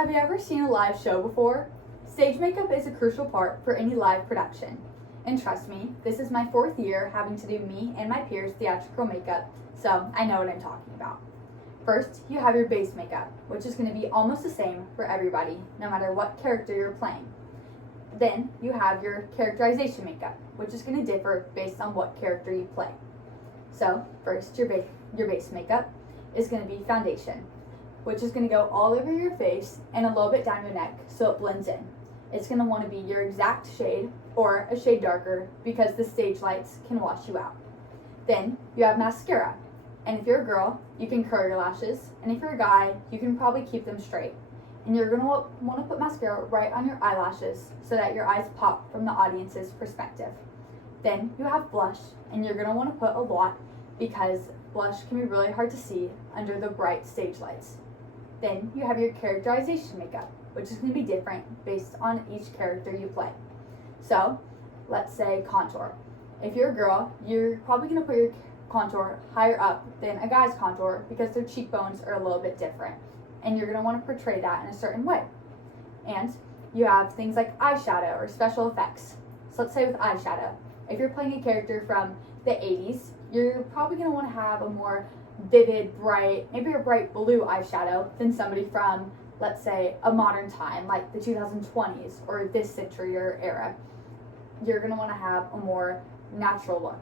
Have you ever seen a live show before? Stage makeup is a crucial part for any live production. And trust me, this is my 4th year having to do me and my peers' theatrical makeup, so I know what I'm talking about. First, you have your base makeup, which is going to be almost the same for everybody, no matter what character you're playing. Then, you have your characterization makeup, which is going to differ based on what character you play. So, first, your base makeup is going to be foundation, which is going to go all over your face and a little bit down your neck so it blends in. It's going to want to be your exact shade or a shade darker because the stage lights can wash you out. Then you have mascara, and if you're a girl, you can curl your lashes, and if you're a guy, you can probably keep them straight. And you're going to want to put mascara right on your eyelashes so that your eyes pop from the audience's perspective. Then you have blush, and you're going to want to put a lot because blush can be really hard to see under the bright stage lights. Then you have your characterization makeup, which is going to be different based on each character you play. So, let's say contour. If you're a girl, you're probably going to put your contour higher up than a guy's contour because their cheekbones are a little bit different, and you're going to want to portray that in a certain way. And you have things like eyeshadow or special effects. So let's say with eyeshadow, if you're playing a character from the 80s, you're probably going to want to have a more vivid, bright, maybe a bright blue eyeshadow than somebody from, let's say, a modern time, like the 2020s or this century or era. You're going to want to have a more natural look.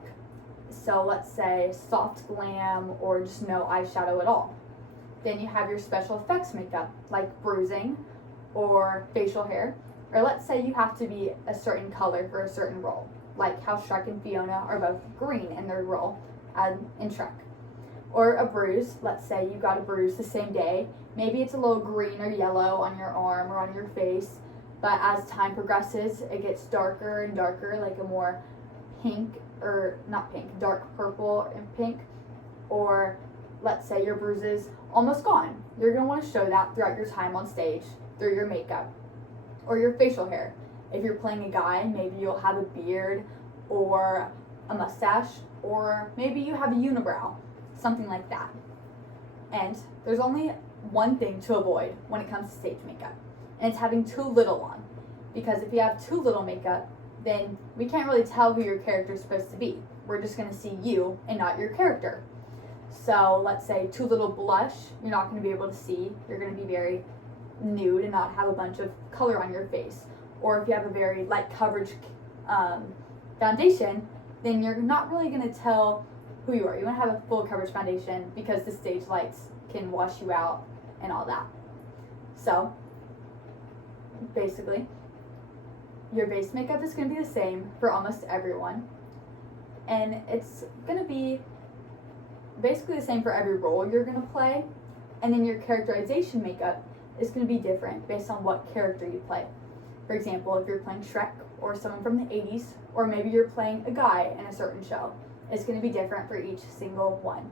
So let's say soft glam or just no eyeshadow at all. Then you have your special effects makeup, like bruising or facial hair. Or let's say you have to be a certain color for a certain role, like how Shrek and Fiona are both green in their role in Shrek. Or a bruise, let's say you got a bruise the same day. Maybe it's a little green or yellow on your arm or on your face, but as time progresses, it gets darker and darker, like a more pink, or not pink, dark purple and pink. Or let's say your bruise is almost gone. You're going to want to show that throughout your time on stage through your makeup. Or your facial hair. If you're playing a guy, maybe you'll have a beard or a mustache, or maybe you have a unibrow, something like that. And there's only one thing to avoid when it comes to stage makeup, and it's having too little on. Because if you have too little makeup, then we can't really tell who your character is supposed to be. We're just going to see you and not your character. So let's say too little blush, you're not going to be able to see. You're going to be very nude and not have a bunch of color on your face. Or if you have a very light coverage foundation, then you're not really going to tell who you are. You want to have a full coverage foundation because the stage lights can wash you out and all that. So basically, your base makeup is going to be the same for almost everyone, and it's going to be basically the same for every role you're going to play. And then your characterization makeup is going to be different based on what character you play. For example, if you're playing Shrek or someone from the 80s, or maybe you're playing a guy in a certain show, it's going to be different for each single one.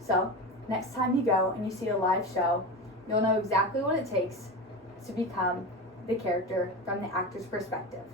So next time you go and you see a live show, you'll know exactly what it takes to become the character from the actor's perspective.